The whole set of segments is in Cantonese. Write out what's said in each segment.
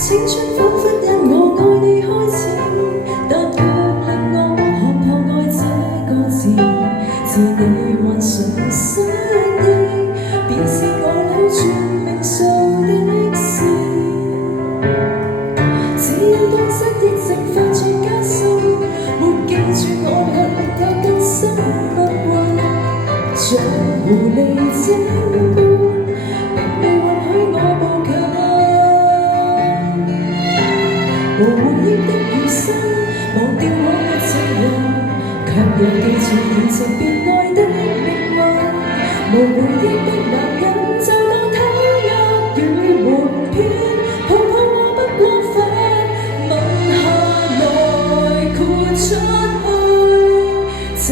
青春彷彿因我愛你開始，但卻令我看破愛這個字，自你幻想失憶，便是我扭轉命數的事。只因當失憶症快速加深，沒記住我卻有更深厄運，像狐狸精般，並未允許我步近。無回憶的餘生，忘掉我的情人，卻又記住完成別愛的命運。無回憶的男人，就當他押與瞞騙，抱抱我不過分，吻下來豁出去，這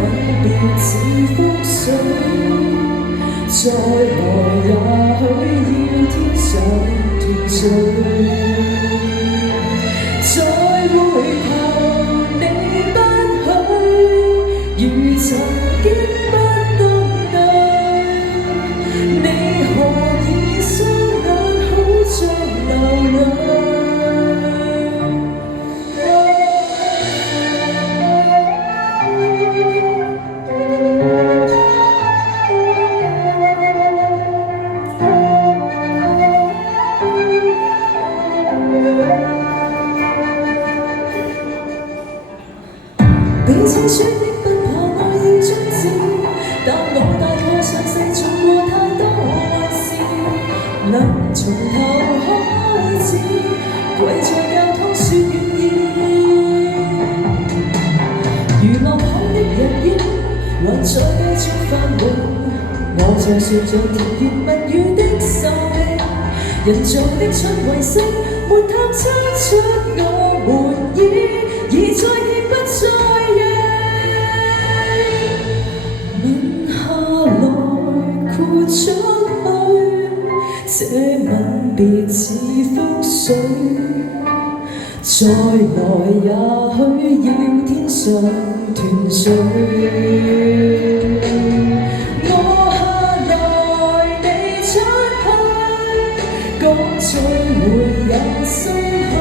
吻別似覆水，再來也許要天上團聚。再回頭你不許，如曾經不登對，你何以雙眼好像流淚？比青春的不破愛要終止，但我大概上世做過太多壞事，能從頭開始，跪在教堂說願意。如浪海的人影，還在繼續繁榮，我像船像甜言蜜語的壽命，人造的春為星，沒探測出我們已再見不再認。吻下來豁出去，這吻別似覆水，再來也許要天上團聚。我下來你出去，各聚會也心虛，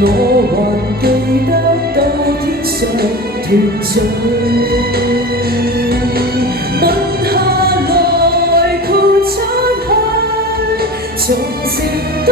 我還記得到天上團聚。吻下來豁出去，從前多